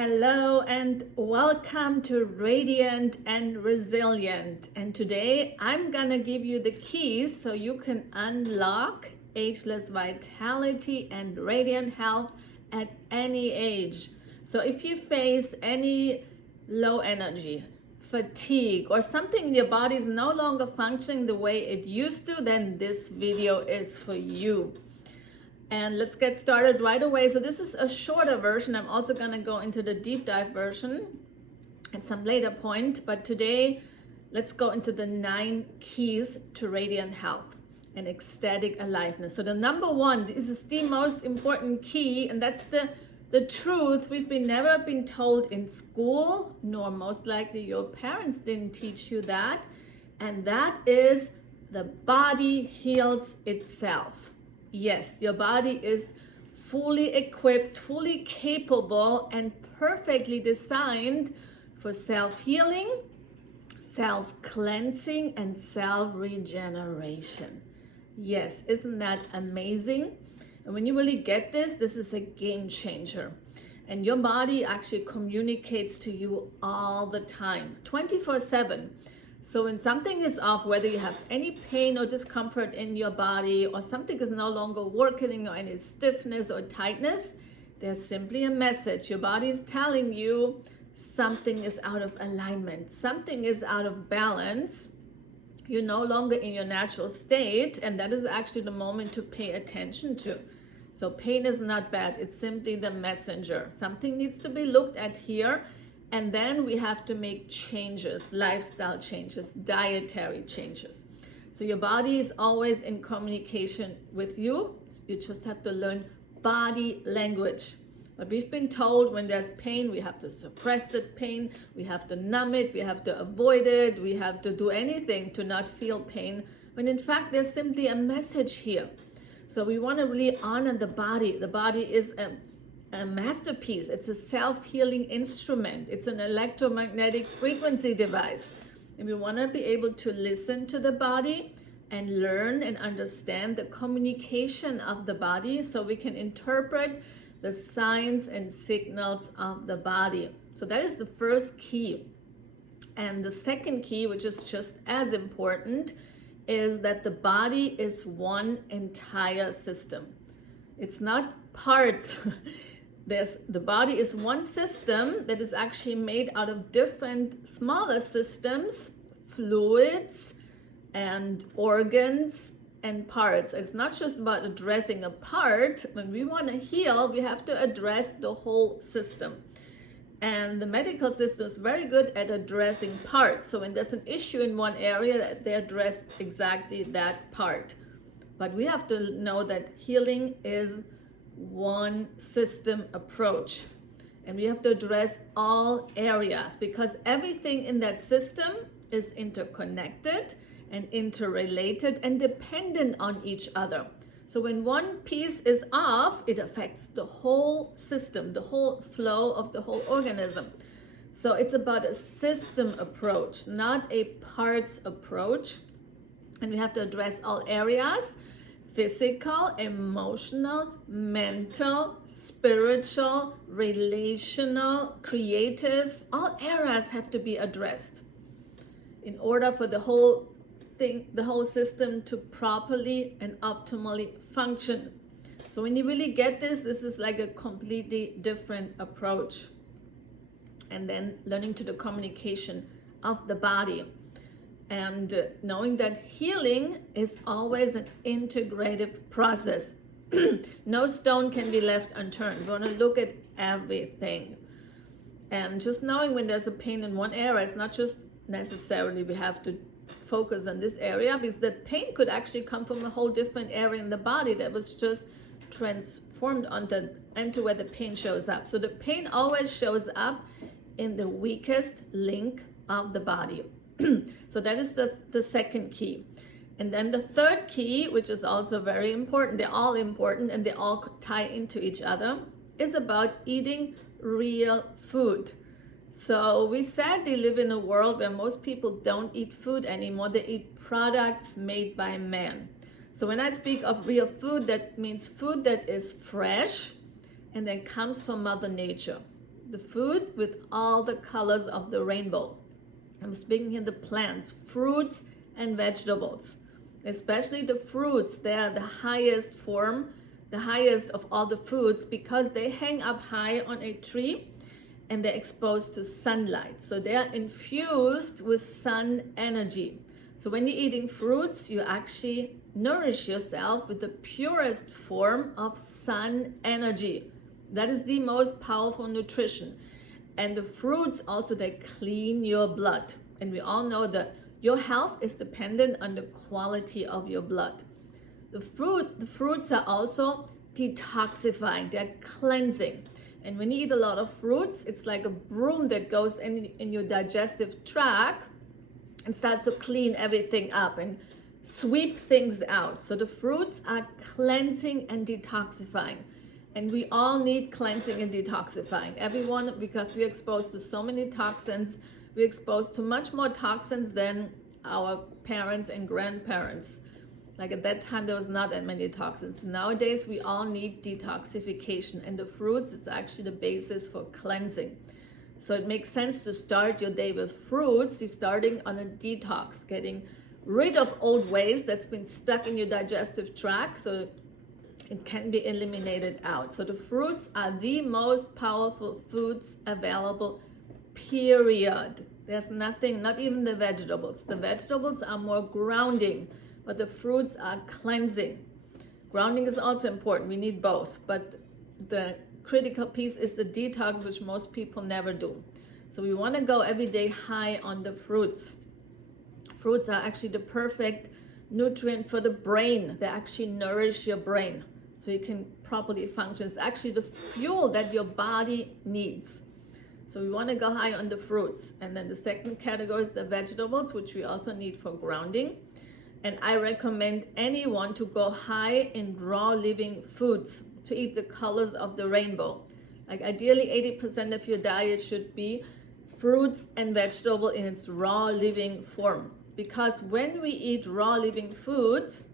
Hello and welcome to Radiant and Resilient. And today I'm gonna give you the keys so you can unlock ageless vitality and radiant health at any age. So if you face any low energy, fatigue, or something in your body is no longer functioning the way it used to, then this video is for you. And let's get started right away. So this is a shorter version. I'm also going to go into the deep dive version at some later point. But today, let's go into the 9 keys to radiant health and ecstatic aliveness. So the number one, this is the most important key, and that's the truth we've never been told in school, nor most likely your parents didn't teach you that. And that is the body heals itself. Yes, your body is fully equipped, fully capable, and perfectly designed for self-healing, self-cleansing, and self-regeneration. Yes, isn't that amazing? And when you really get this, this is a game changer. And your body actually communicates to you all the time, 24/7. So when something is off, whether you have any pain or discomfort in your body, or something is no longer working, or any stiffness or tightness, there's simply a message. Your body is telling you something is out of alignment, something is out of balance. You're no longer in your natural state, and that is actually the moment to pay attention to. So pain is not bad, it's simply the messenger. Something needs to be looked at here. And then we have to make changes, lifestyle changes, dietary changes. So your body is always in communication with you. You just have to learn body language. But we've been told when there's pain, we have to suppress that pain, we have to numb it, we have to avoid it, we have to do anything to not feel pain, when in fact there's simply a message here. So we want to really honor the body. The body is a masterpiece. It's a self-healing instrument. It's an electromagnetic frequency device. And we want to be able to listen to the body and learn and understand the communication of the body so we can interpret the signs and signals of the body. So that is the first key. And the second key, which is just as important, is that the body is one entire system. It's not parts. The body is one system that is actually made out of different smaller systems, fluids and organs and parts. It's not just about addressing a part. When we want to heal, we have to address the whole system. And the medical system is very good at addressing parts. So when there's an issue in one area, they address exactly that part. But we have to know that healing is one system approach, and we have to address all areas because everything in that system is interconnected and interrelated and dependent on each other. So when one piece is off, it affects the whole system, the whole flow of the whole organism. So it's about a system approach, not a parts approach, and we have to address all areas: physical, emotional, mental, spiritual, relational, creative. All areas have to be addressed in order for the whole thing, the whole system to properly and optimally function. So when you really get this, this is like a completely different approach. And then learning to the communication of the body. And knowing that healing is always an integrative process. No stone can be left unturned. We want to look at everything. And just knowing when there's a pain in one area, it's not just necessarily we have to focus on this area, because that pain could actually come from a whole different area in the body that was just transformed into where the pain shows up. So the pain always shows up in the weakest link of the body. So that is the second key. And then the third key, which is also very important, they're all important and they all tie into each other, is about eating real food. So we sadly live in a world where most people don't eat food anymore. They eat products made by man. So when I speak of real food, that means food that is fresh and then comes from Mother Nature. the food with all the colors of the rainbow. I'm speaking here the plants, fruits and vegetables, especially the fruits. They are the highest form, the highest of all the foods, because they hang up high on a tree and they're exposed to sunlight. So they are infused with sun energy. So when you're eating fruits, you actually nourish yourself with the purest form of sun energy. That is the most powerful nutrition. And the fruits also, they clean your blood. And we all know that your health is dependent on the quality of your blood. The fruits are also detoxifying, they're cleansing. And when you eat a lot of fruits, it's like a broom that goes in your digestive tract and starts to clean everything up and sweep things out. So the fruits are cleansing and detoxifying. And we all need cleansing and detoxifying. Everyone, because we're exposed to so many toxins. We're exposed to much more toxins than our parents and grandparents. Like at that time, there was not that many toxins. Nowadays, we all need detoxification. And the fruits is actually the basis for cleansing. So it makes sense to start your day with fruits. You're starting on a detox, getting rid of old waste that's been stuck in your digestive tract. So it can be eliminated out. So the fruits are the most powerful foods available, period. There's nothing, not even the vegetables. The vegetables are more grounding, but the fruits are cleansing. Grounding is also important. We need both. But the critical piece is the detox, which most people never do. So we want to go every day high on the fruits. Fruits are actually the perfect nutrient for the brain. They actually nourish your brain so you can properly function. It's actually the fuel that your body needs. So we want to go high on the fruits. And then the second category is the vegetables, which we also need for grounding. And I recommend anyone to go high in raw living foods, to eat the colors of the rainbow. Like ideally 80% of your diet should be fruits and vegetable in its raw living form. Because when we eat raw living foods,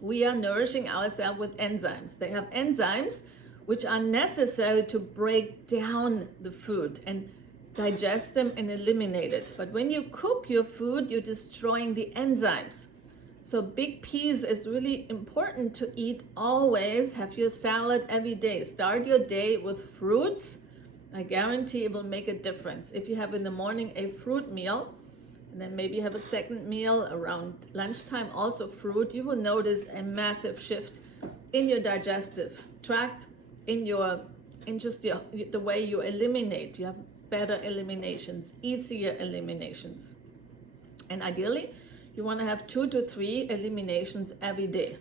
we are nourishing ourselves with enzymes. They have enzymes which are necessary to break down the food and digest them and eliminate it. But when you cook your food, you're destroying the enzymes. So big piece is really important to eat always. Have your salad every day. Start your day with fruits. I guarantee it will make a difference. If you have in the morning a fruit meal, and then maybe have a second meal around lunchtime, also fruit, you will notice a massive shift in your digestive tract, in just the way you eliminate. You have better eliminations, easier eliminations. And ideally, you want to have 2 to 3 eliminations every day.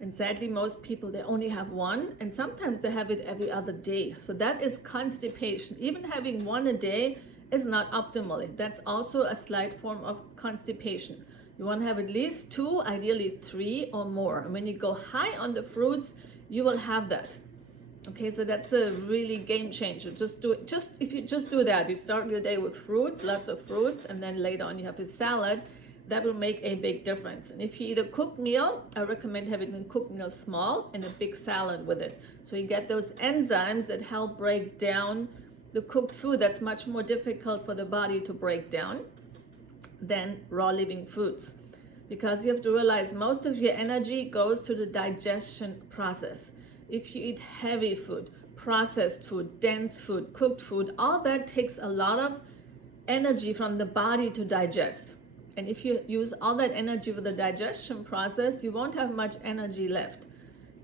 And sadly, most people, they only have one, and sometimes they have it every other day. So that is constipation. Even having one a day is not optimal. That's also a slight form of constipation. You want to have at least 2, ideally 3 or more. And when you go high on the fruits, you will have that. Okay, so that's a really game changer. If you just do that, you start your day with fruits, lots of fruits, and then later on you have a salad. That will make a big difference. And if you eat a cooked meal, I recommend having a cooked meal small and a big salad with it. So you get those enzymes that help break down the cooked food. That's much more difficult for the body to break down than raw living foods. Because you have to realize most of your energy goes to the digestion process. If you eat heavy food, processed food, dense food, cooked food, all that takes a lot of energy from the body to digest. And if you use all that energy for the digestion process, you won't have much energy left.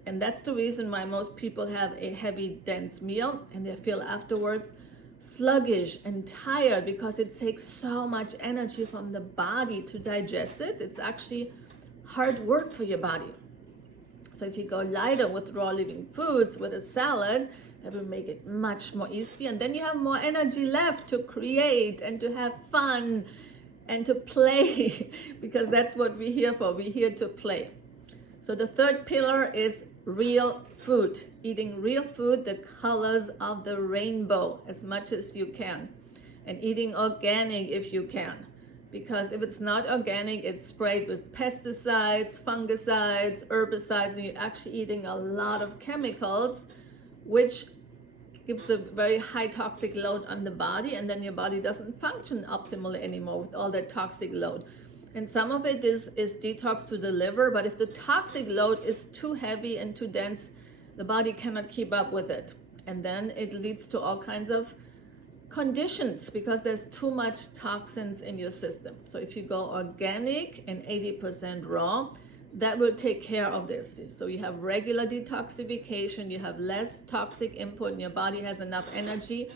And that's the reason why most people have a heavy, dense meal and they feel afterwards sluggish and tired, because it takes so much energy from the body to digest it. It's actually hard work for your body. So if you go lighter with raw living foods, with a salad, that will make it much more easy. And then you have more energy left to create and to have fun and to play, because that's what we're here for. We're here to play. So the third pillar is real food. Eating real food, the colors of the rainbow, as much as you can. And eating organic if you can. Because if it's not organic, it's sprayed with pesticides, fungicides, herbicides, and you're actually eating a lot of chemicals, which gives a very high toxic load on the body, and then your body doesn't function optimally anymore with all that toxic load. And some of it is detox to the liver, but if the toxic load is too heavy and too dense, the body cannot keep up with it. And then it leads to all kinds of conditions because there's too much toxins in your system. So if you go organic and 80% raw, that will take care of this. So you have regular detoxification, you have less toxic input, and your body has enough energy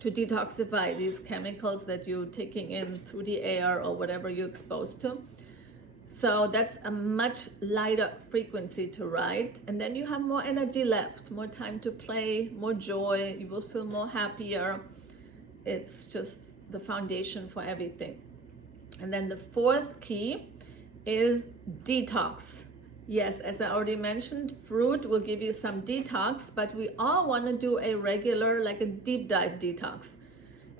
to detoxify these chemicals that you're taking in through the air or whatever you're exposed to. So that's a much lighter frequency to ride. And then you have more energy left, more time to play, more joy, you will feel more happier. It's just the foundation for everything. And then the fourth key is detox. Yes, as I already mentioned, fruit will give you some detox, but we all want to do a regular, like a deep dive detox.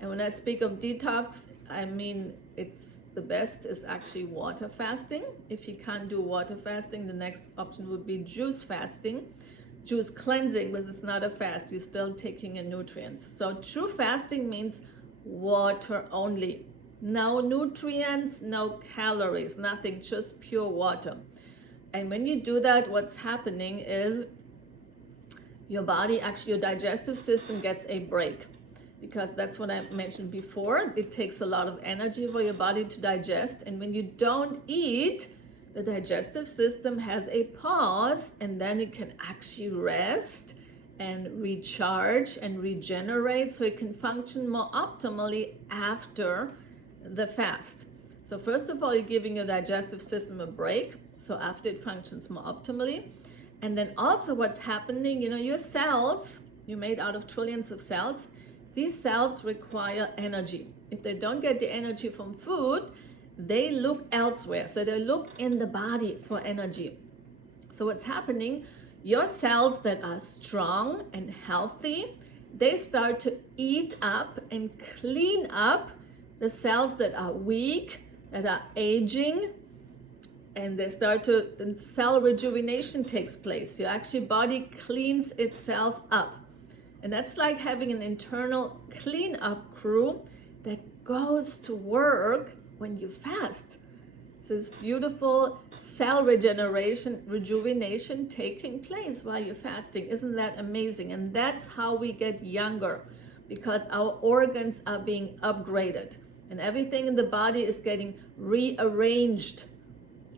And when I speak of detox, I mean it's the best is actually water fasting. If you can't do water fasting, the next option would be juice fasting. Juice cleansing, because it's not a fast, you're still taking in nutrients. So true fasting means water only. No nutrients, no calories, nothing, just pure water. And when you do that, what's happening is your body, actually your digestive system gets a break, because that's what I mentioned before. It takes a lot of energy for your body to digest. And when you don't eat, the digestive system has a pause, and then it can actually rest and recharge and regenerate so it can function more optimally after the fast. So first of all, you're giving your digestive system a break, so after it functions more optimally. And then also what's happening, your cells, you're made out of trillions of cells. These cells require energy. If they don't get the energy from food, they look elsewhere. So they look in the body for energy. So what's happening, your cells that are strong and healthy, they start to eat up and clean up the cells that are weak, that are aging, and they start to, then cell rejuvenation takes place. Your actually body cleans itself up. And that's like having an internal cleanup crew that goes to work when you fast. This beautiful cell rejuvenation taking place while you're fasting. Isn't that amazing? And that's how we get younger, because our organs are being upgraded and everything in the body is getting rearranged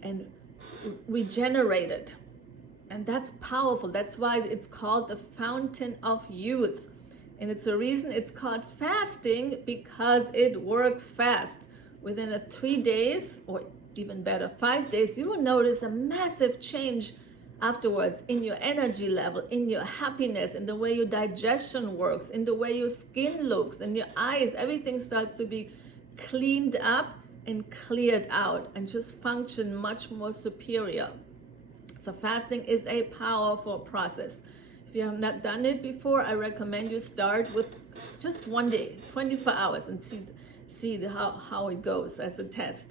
and regenerated. And that's powerful. That's why it's called the fountain of youth. And it's a reason it's called fasting, because it works fast. Within 3 days, or even better, 5 days, you will notice a massive change afterwards in your energy level, in your happiness, in the way your digestion works, in the way your skin looks, and your eyes. Everything starts to be cleaned up and cleared out and just function much more superior. So fasting is a powerful process. If you have not done it before, I recommend you start with just 1 day, 24 hours, and see how it goes as a test.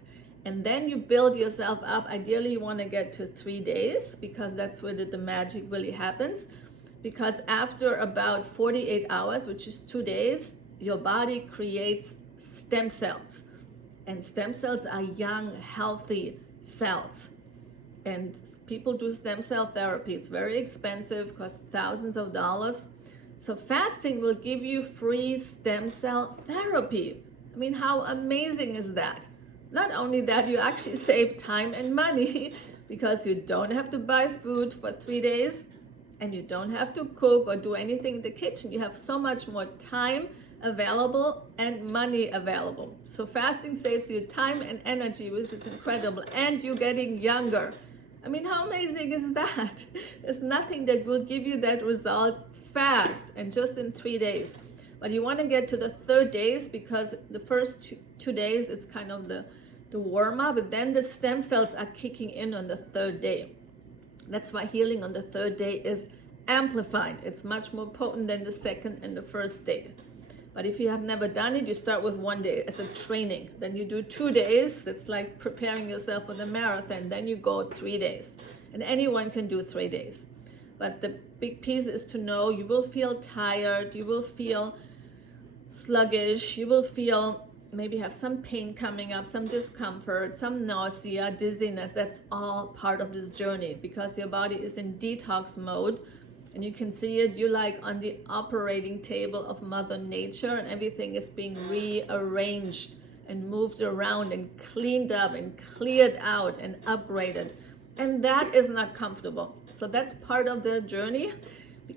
And then you build yourself up. Ideally, you want to get to 3 days, because that's where the magic really happens. Because after about 48 hours, which is 2 days, your body creates stem cells. And stem cells are young, healthy cells. And people do stem cell therapy. It's very expensive, costs thousands of dollars. So fasting will give you free stem cell therapy. I mean, how amazing is that? Not only that, you actually save time and money, because you don't have to buy food for 3 days, and you don't have to cook or do anything in the kitchen. You have so much more time available and money available. So fasting saves you time and energy, which is incredible, and you're getting younger. I mean, how amazing is that? There's nothing that will give you that result fast and just in 3 days. But you want to get to the 3rd days, because the first 2 days, it's kind of the warm up, but then the stem cells are kicking in on the 3rd day. That's why healing on the 3rd day is amplified. It's much more potent than the 2nd and the 1st day. But if you have never done it, you start with 1 day as a training. Then you do 2 days. That's like preparing yourself for the marathon. Then you go 3 days. And anyone can do 3 days. But the big piece is to know you will feel tired, you will feel sluggish, you will feel maybe have some pain coming up, some discomfort, some nausea, dizziness. That's all part of this journey because your body is in detox mode. And you can see it, you're like on the operating table of Mother Nature, and everything is being rearranged and moved around and cleaned up and cleared out and upgraded. And that is not comfortable. So that's part of the journey,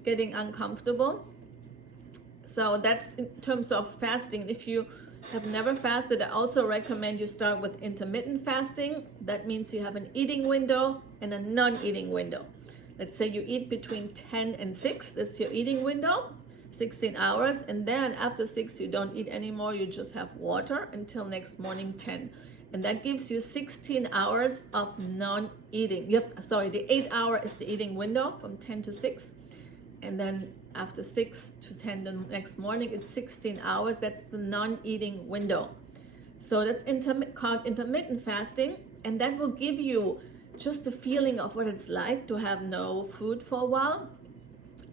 getting uncomfortable. So that's in terms of fasting. If you have never fasted, I also recommend you start with intermittent fasting. That means you have an eating window and a non-eating window. Let's say you eat between 10 and 6, that's your eating window, 16 hours, and then after 6 you don't eat anymore, you just have water until next morning 10. And that gives you 16 hours of non-eating. The 8-hour is the eating window from 10 to 6, and then after 6 to 10 the next morning, it's 16 hours, that's the non-eating window. So that's called intermittent fasting, and that will give you just the feeling of what it's like to have no food for a while.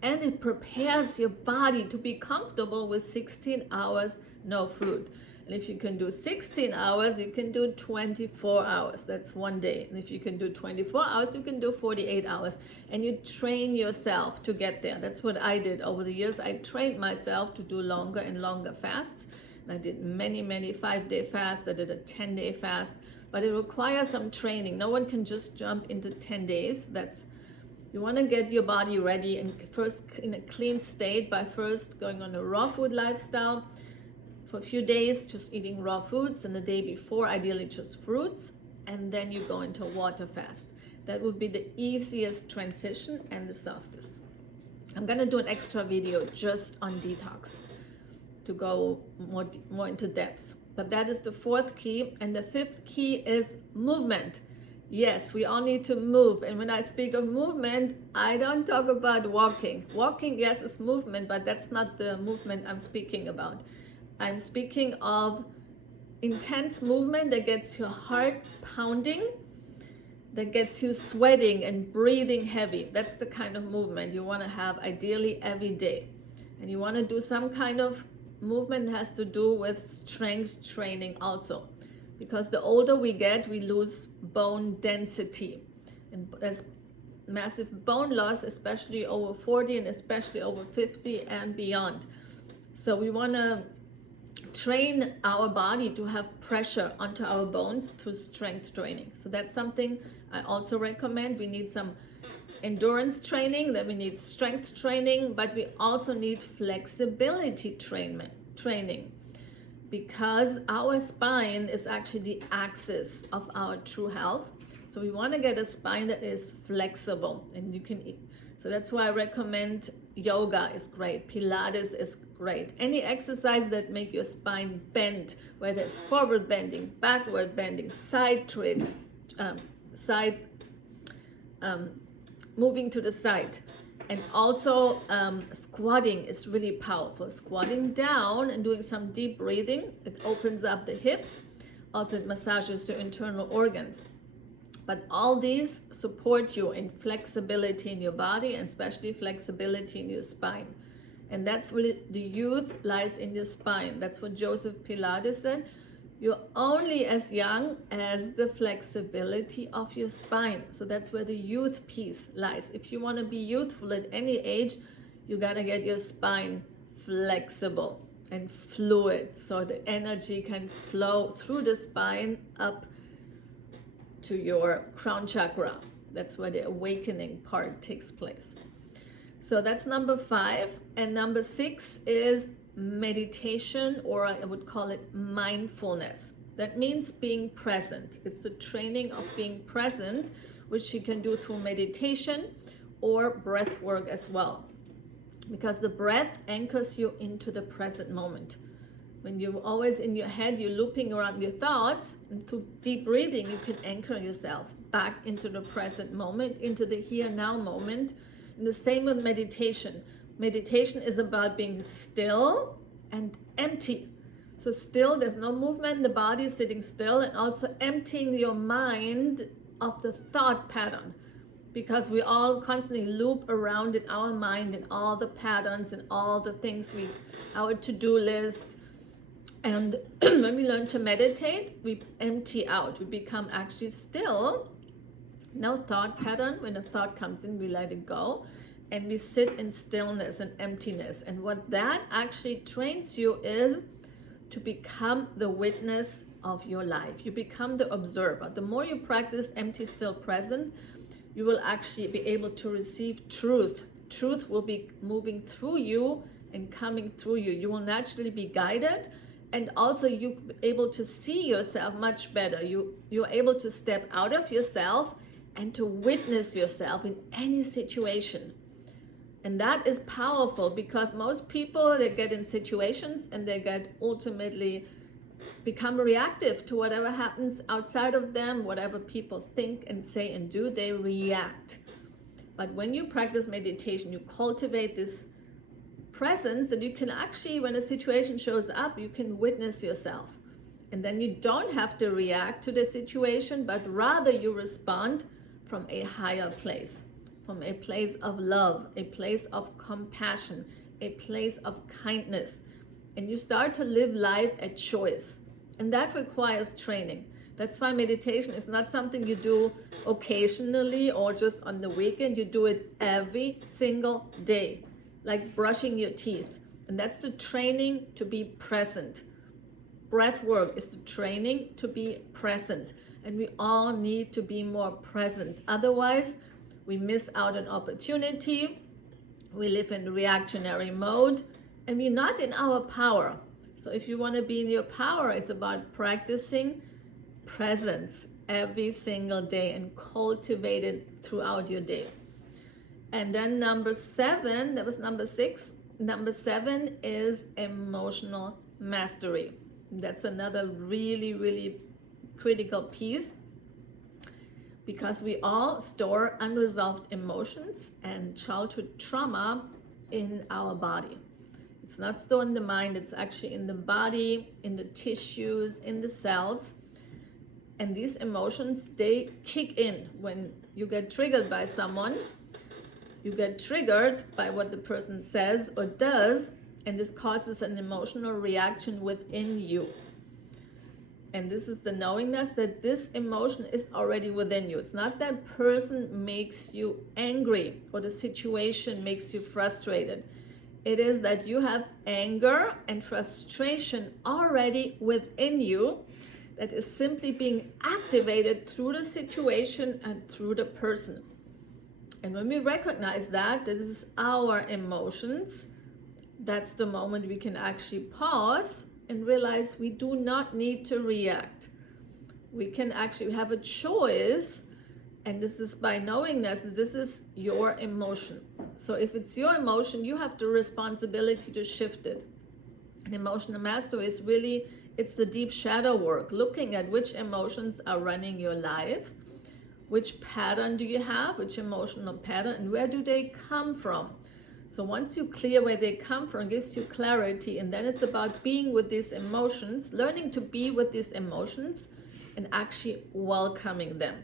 And it prepares your body to be comfortable with 16 hours no food. And if you can do 16 hours, you can do 24 hours. That's one day. And if you can do 24 hours, you can do 48 hours. And you train yourself to get there. That's what I did over the years. I trained myself to do longer and longer fasts. And I did many 5-day fasts. I did a 10-day fast. But it requires some training. No one can just jump into 10 days. You want to get your body ready and first in a clean state by first going on a raw food lifestyle for a few days, just eating raw foods, and the day before, ideally just fruits, and then you go into water fast. That would be the easiest transition and the softest. I'm going to do an extra video just on detox to go more into depth. But that is the 4th key. And the 5th key is movement. Yes, we all need to move. And when I speak of movement, I don't talk about walking. Walking, yes, is movement, but that's not the movement I'm speaking about. I'm speaking of intense movement that gets your heart pounding, that gets you sweating and breathing heavy. That's the kind of movement you want to have ideally every day. And you want to do some kind of movement that has to do with strength training also. Because the older we get, we lose bone density. And there's massive bone loss, especially over 40 and especially over 50 and beyond. So we want to train our body to have pressure onto our bones through strength training. So that's something I also recommend. We need some endurance training, then we need strength training, but we also need flexibility training, because our spine is actually the axis of our true health. So we want to get a spine that is flexible, and you can eat. So that's why I recommend yoga is great, Pilates is great. Any exercise that make your spine bend, whether it's forward bending, backward bending, moving to the side. And also squatting is really powerful. Squatting down and doing some deep breathing, it opens up the hips. Also it massages your internal organs. But all these support you in flexibility in your body, and especially flexibility in your spine. And that's really, the youth lies in your spine. That's what Joseph Pilates said. You're only as young as the flexibility of your spine. So that's where the youth piece lies. If you want to be youthful at any age, you got to get your spine flexible and fluid, so the energy can flow through the spine up to your crown chakra. That's where the awakening part takes place. So that's number 5. And number 6 is meditation, or I would call it mindfulness. That means being present. It's the training of being present, which you can do through meditation or breath work as well. Because the breath anchors you into the present moment. When you're always in your head, you're looping around your thoughts, and through deep breathing, you can anchor yourself back into the present moment, into the here now moment. And the same with meditation. Meditation is about being still and empty. So still, there's no movement, the body is sitting still, and also emptying your mind of the thought pattern. because we all constantly loop around in our mind and all the patterns and all the things our to-do list. And when we learn to meditate, we empty out. We become actually still. No thought pattern. When a thought comes in, we let it go. And we sit in stillness and emptiness. And what that actually trains you is to become the witness of your life. You become the observer. The more you practice empty, still, present, you will actually be able to receive truth. Truth will be moving through you and coming through you. You will naturally be guided, and also you'll be able to see yourself much better. You're able to step out of yourself and to witness yourself in any situation. And that is powerful, because most people, they get in situations and they get ultimately become reactive to whatever happens outside of them, whatever people think and say and do, they react. But when you practice meditation, you cultivate this presence that you can actually, when a situation shows up, you can witness yourself. And then you don't have to react to the situation, but rather you respond from a higher place, from a place of love, a place of compassion, a place of kindness. And you start to live life at choice. And that requires training. That's why meditation is not something you do occasionally or just on the weekend. You do it every single day, like brushing your teeth. And that's the training to be present. Breath work is the training to be present. And we all need to be more present. Otherwise, we miss out on opportunity. We live in reactionary mode, and we're not in our power. So if you want to be in your power, it's about practicing presence every single day and cultivate it throughout your day. And then number 7, that was number 6. Number 7 is emotional mastery. That's another really, really critical piece, because we all store unresolved emotions and childhood trauma in our body. It's not stored in the mind, it's actually in the body, in the tissues, in the cells. And these emotions, they kick in when you get triggered by someone. You get triggered by what the person says or does, and this causes an emotional reaction within you. And this is the knowingness that this emotion is already within you. It's not that person makes you angry or the situation makes you frustrated. It is that you have anger and frustration already within you that is simply being activated through the situation and through the person. And when we recognize that this is our emotions, that's the moment we can actually pause and realize we do not need to react. We can actually have a choice, and this is by knowingness that this is your emotion. So if it's your emotion, you have the responsibility to shift it. And emotional mastery is really, it's the deep shadow work, looking at which emotions are running your lives, which pattern do you have, which emotional pattern, and where do they come from. So once you clear where they come from, it gives you clarity, and then it's about being with these emotions, learning to be with these emotions and actually welcoming them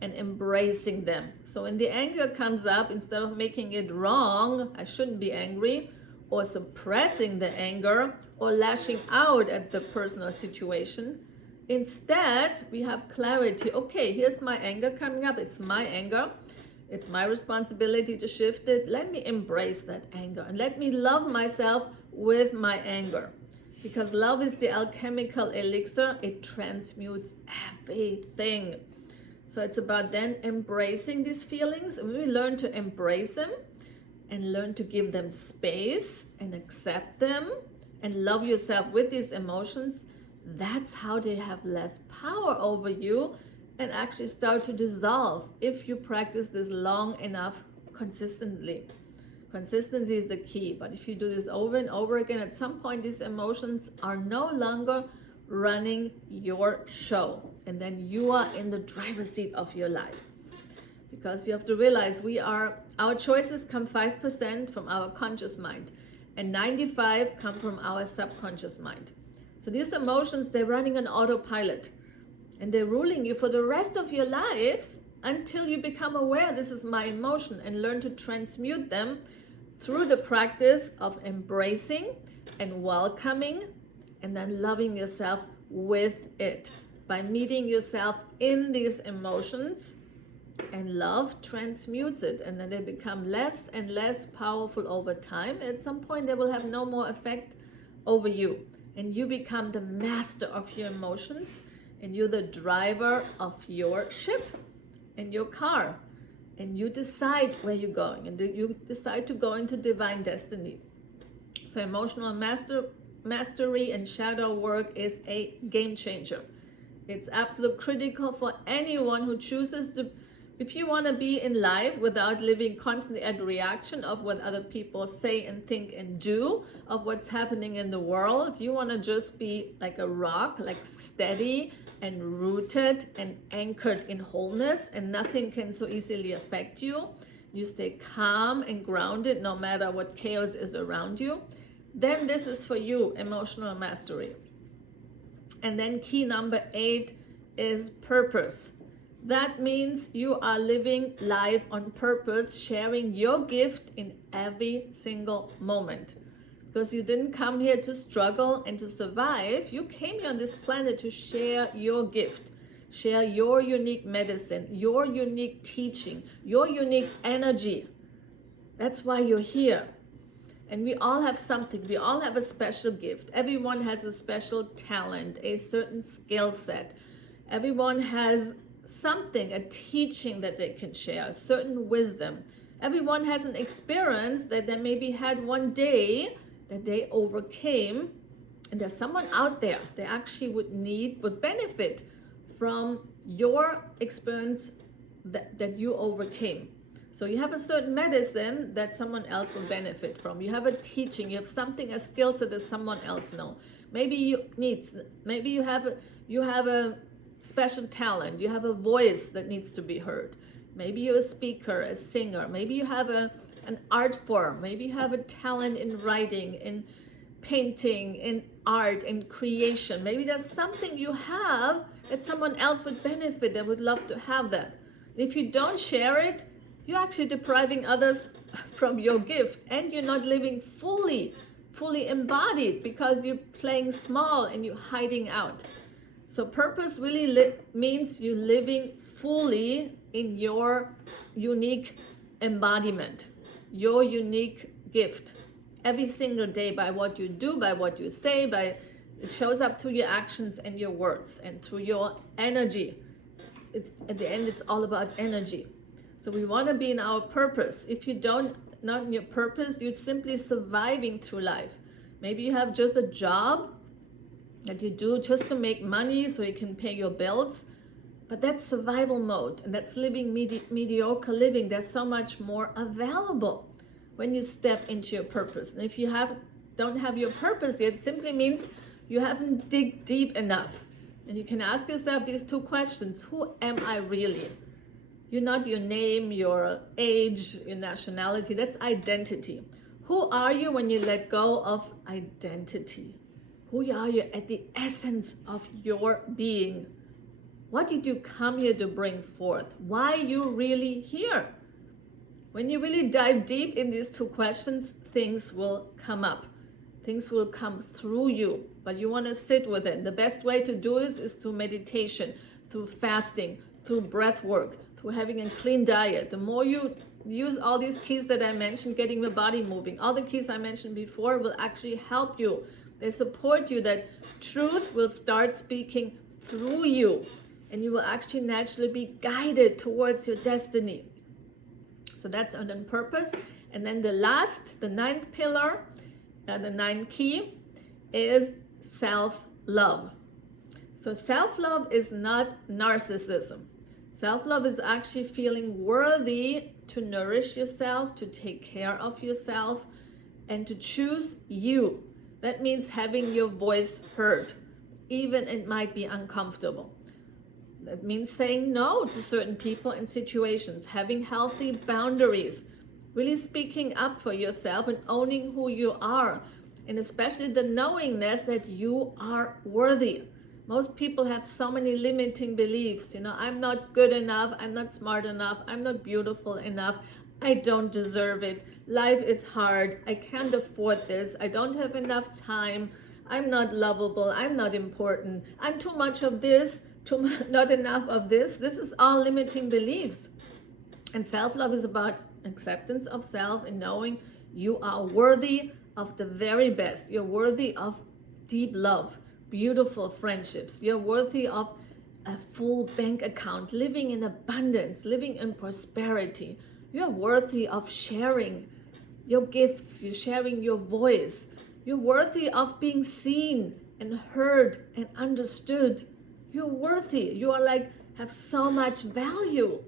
and embracing them. So when the anger comes up, instead of making it wrong, I shouldn't be angry, or suppressing the anger or lashing out at the personal situation, instead we have clarity. Okay, here's my anger coming up. It's my anger. It's my responsibility to shift it. Let me embrace that anger and let me love myself with my anger, because love is the alchemical elixir. It transmutes everything. So it's about then embracing these feelings, and we learn to embrace them and learn to give them space and accept them and love yourself with these emotions. That's how they have less power over you and actually start to dissolve if you practice this long enough consistently. Consistency is the key, but if you do this over and over again, at some point these emotions are no longer running your show, and then you are in the driver's seat of your life. Because you have to realize our choices come 5% from our conscious mind, and 95% come from our subconscious mind. So these emotions, they're running on autopilot, and they're ruling you for the rest of your lives until you become aware, this is my emotion, and learn to transmute them through the practice of embracing and welcoming and then loving yourself with it. By meeting yourself in these emotions, and love transmutes it, and then they become less and less powerful over time. At some point they will have no more effect over you, and you become the master of your emotions, and you're the driver of your ship and your car, and you decide where you're going, and you decide to go into divine destiny. So emotional mastery and shadow work is a game changer. It's absolutely critical for anyone who chooses to, if you want to be in life without living constantly at the reaction of what other people say and think and do, of what's happening in the world, you want to just be like a rock, like steady and rooted and anchored in wholeness, and nothing can so easily affect you. You stay calm and grounded no matter what chaos is around you. Then this is for you, emotional mastery. And then key number 8 is purpose. That means you are living life on purpose, sharing your gift in every single moment. Because you didn't come here to struggle and to survive. You came here on this planet to share your gift, share your unique medicine, your unique teaching, your unique energy. That's why you're here. And we all have something. We all have a special gift. Everyone has a special talent, a certain skill set. Everyone has something, a teaching that they can share, a certain wisdom. Everyone has an experience that they maybe had one day that they overcame, and there's someone out there that actually would benefit from your experience that you overcame. So you have a certain medicine that someone else will benefit from. You have a teaching, you have something, a skill set that someone else knows. Maybe you have a special talent, you have a voice that needs to be heard. Maybe you're a speaker, a singer, maybe you have an art form, maybe you have a talent in writing, in painting, in art, in creation. Maybe there's something you have that someone else would benefit, that would love to have that. If you don't share it, you're actually depriving others from your gift, and you're not living fully embodied, because you're playing small and you're hiding out. So purpose really means you living fully in your unique embodiment, your unique gift, every single day, by what you do, by what you say, it shows up through your actions and your words and through your energy. It's at the end, it's all about energy. So we want to be in our purpose. If you not in your purpose, you're simply surviving through life. Maybe you have just a job that you do just to make money so you can pay your bills, but that's survival mode, and that's living mediocre living. There's so much more available when you step into your purpose. And if you don't have your purpose yet, it simply means you haven't dig deep enough. And you can ask yourself these 2 questions. Who am I really? You're not your name, your age, your nationality. That's identity. Who are you when you let go of identity? Who are you at the essence of your being? What did you come here to bring forth? Why are you really here? When you really dive deep in these 2 questions, things will come up. Things will come through you, but you want to sit with it. The best way to do this is through meditation, through fasting, through breath work, through having a clean diet. The more you use all these keys that I mentioned, getting the body moving, all the keys I mentioned before will actually help you. They support you, that truth will start speaking through you, and you will actually naturally be guided towards your destiny. So that's on purpose. And then the 9th pillar, the 9th key is self-love. So self-love is not narcissism. Self-love is actually feeling worthy to nourish yourself, to take care of yourself, and to choose you. That means having your voice heard, even it might be uncomfortable. That means saying no to certain people and situations, having healthy boundaries, really speaking up for yourself and owning who you are, and especially the knowingness that you are worthy. Most people have so many limiting beliefs. I'm not good enough, I'm not smart enough, I'm not beautiful enough, I don't deserve it, life is hard, I can't afford this, I don't have enough time, I'm not lovable, I'm not important, I'm too much of this, not enough of this. This is all limiting beliefs. And self-love is about acceptance of self and knowing you are worthy of the very best. You're worthy of deep love, beautiful friendships. You're worthy of a full bank account, living in abundance, living in prosperity. You're worthy of sharing your gifts. You're sharing your voice. You're worthy of being seen and heard and understood. You're worthy. You are have so much value.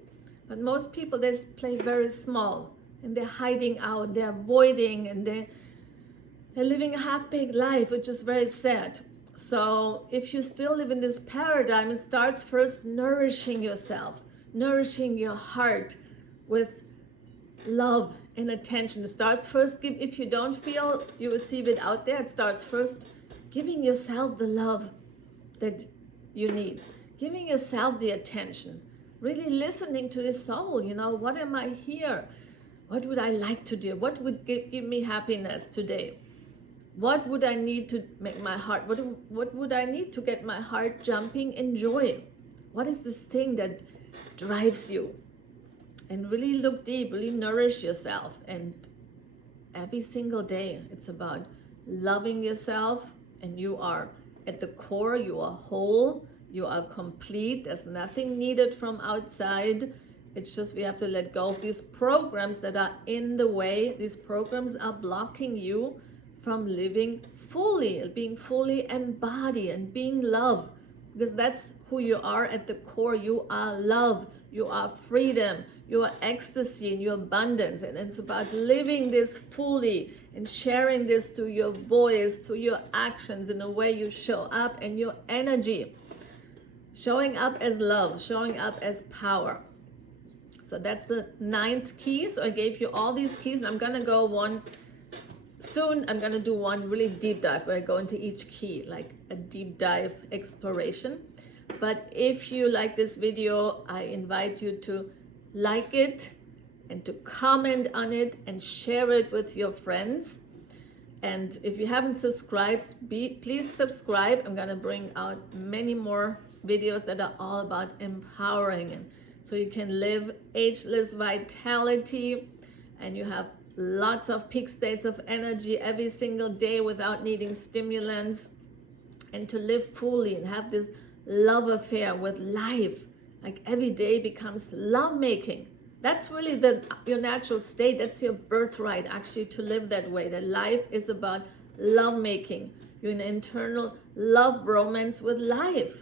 But most people, they play very small, and they're hiding out, they're avoiding, and they're living a half-baked life, which is very sad. So if you still live in this paradigm, it starts first nourishing yourself, nourishing your heart with love and attention. It starts first, if you don't feel you receive it out there, it starts first giving yourself the love that you need, giving yourself the attention, really listening to the soul. What am I here? What would I like to do? What would give me happiness today? What would I need to make my heart, what would I need to get my heart jumping in joy? What is this thing that drives you? And really look deep, really nourish yourself. And every single day, it's about loving yourself. And you are at the core, you are whole, you are complete. There's nothing needed from outside. It's just we have to let go of these programs that are in the way. These programs are blocking you from living fully, being fully embodied and being love. Because that's who you are at the core. You are love, you are freedom, you are ecstasy and your abundance. And it's about living this fully and sharing this to your voice, to your actions, in the way you show up, and your energy. Showing up as love, showing up as power. So that's the 9th key. So I gave you all these keys, and I'm going to go soon I'm going to do one really deep dive where I go into each key, like a deep dive exploration. But if you like this video, I invite you to like it and to comment on it and share it with your friends. And if you haven't subscribed, please subscribe. I'm going to bring out many more videos that are all about empowering, and so you can live ageless vitality, and you have lots of peak states of energy every single day without needing stimulants, and to live fully and have this love affair with life. Like every day becomes love making. That's really your natural state. That's your birthright, actually, to live that way. That life is about love making. You're in an internal love romance with life.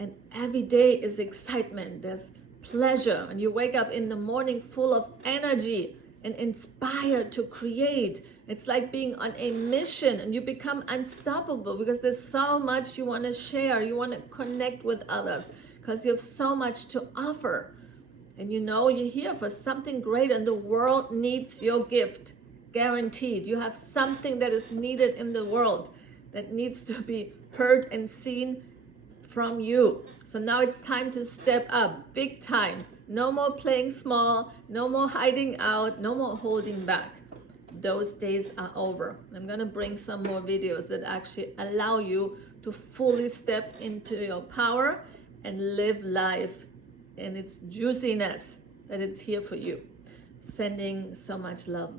And every day is excitement. There's pleasure. And you wake up in the morning full of energy and inspired to create. It's like being on a mission, and you become unstoppable because there's so much you want to share. You want to connect with others because you have so much to offer. And you're here for something great, and the world needs your gift. Guaranteed. You have something that is needed in the world that needs to be heard and seen from you. So now it's time to step up big time. No more playing small, no more hiding out, no more holding back. Those days are over. I'm going to bring some more videos that actually allow you to fully step into your power and live life in its juiciness, that it's here for you. Sending so much love.